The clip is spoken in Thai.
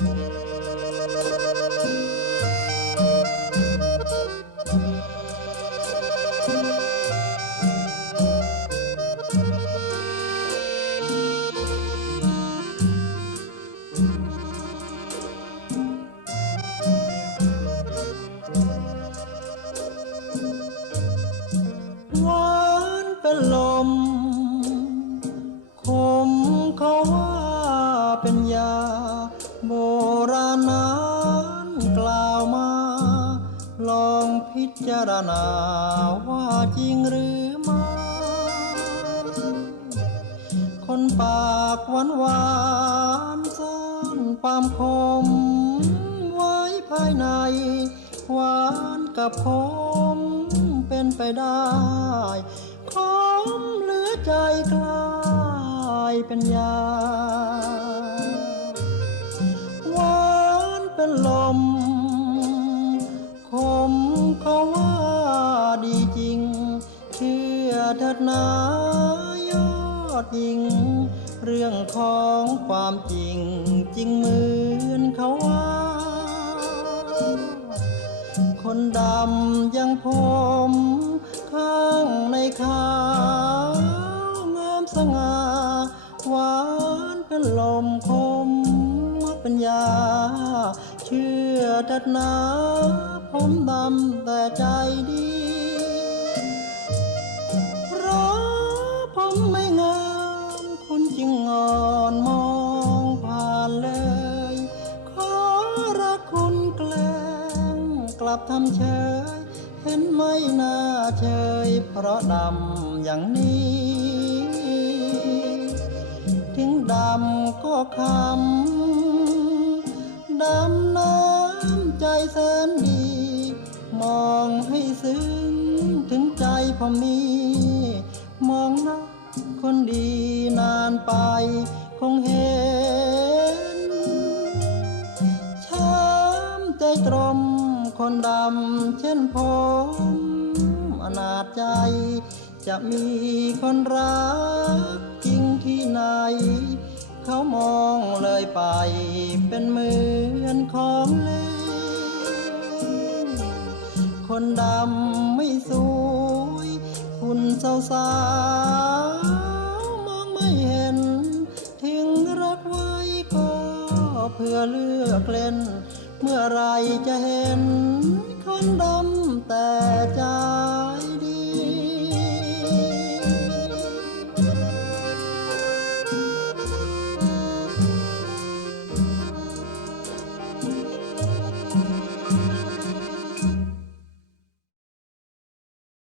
หวานเป็นลม คมเขาว่าเป็นยา ลองพิจารณาว่าจริงหรือไม่คนปากหวานหวานซ่อนความคม ไว้ภายใน หวานกับคมเป็นไปได้คมเหลือใจกลายเป็นยา เถิดนายอดหญิง เรื่องของความจริง จริงเหมือนเขาว่า คนดำยังผมข้างในขาวงามสง่าหวานเป็นลมคมเป็นยาเชื่อเถิดนาผมดำแต่ใจดี บทำเฉย เห็นไม่น่าเฉย เพราะดำอย่างนี้ ถึงดำก็คำ ดำน้ำใจแสนดี มองให้ซึ้งถึงใจผมนี้ มองนะคนดีนานไปคงเห็น ผมอนาจใจ จะมีคนรักจริงที่ไหน เขามองเลยไปเป็นเหมือนของเล่นคนดำไม่สวย คุณสาวสาวมองไม่เห็น ถึงรักไว้ก็เพื่อเลือกเล่น เมื่อไรจะเห็นคนดำ